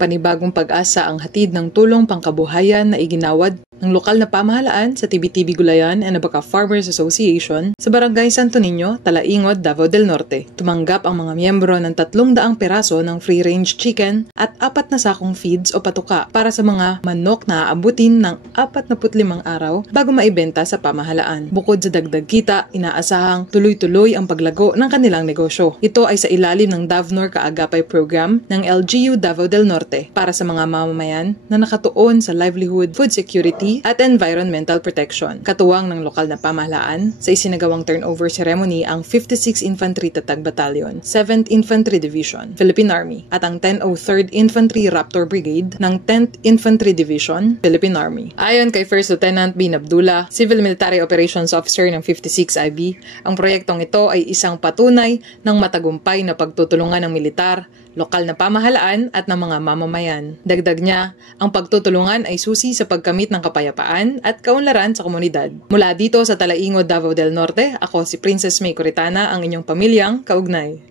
Panibagong pag-asa ang hatid ng tulong pangkabuhayan na iginawad ng lokal na pamahalaan sa Tibitibi Gulayan and Abaca Farmers Association sa Barangay Santo Niño, Talaingod, Davao del Norte. Tumanggap ang mga miyembro ng 300 peraso ng free-range chicken at 4 na sakong feeds o patuka para sa mga manok na aabutin ng 45 araw bago maibenta sa pamahalaan. Bukod sa dagdag kita, inaasahang tuloy-tuloy ang paglago ng kanilang negosyo. Ito ay sa ilalim ng DAVNOR Kaagapay Program ng LGU Davao del Norte para sa mga mamamayan na nakatuon sa livelihood, food security at environmental protection. Katuwang ng lokal na pamahalaan sa isinagawang turnover ceremony ang 56 Infantry Tatag Battalion, 7th Infantry Division, Philippine Army at ang 1003rd Infantry Raptor Brigade ng 10th Infantry Division, Philippine Army. Ayon kay First Lieutenant Bin Abdullah, Civil Military Operations Officer ng 56 IB, ang proyektong ito ay isang patunay ng matagumpay na pagtutulungan ng militar, lokal na pamahalaan at ng mga mamamayan. Dagdag niya, ang pagtutulungan ay susi sa pagkamit ng kapayapaan at kaunlaran sa komunidad. Mula dito sa Talaingod, Davao del Norte, ako si Princess May Coritana, ang inyong pamilyang kaugnay.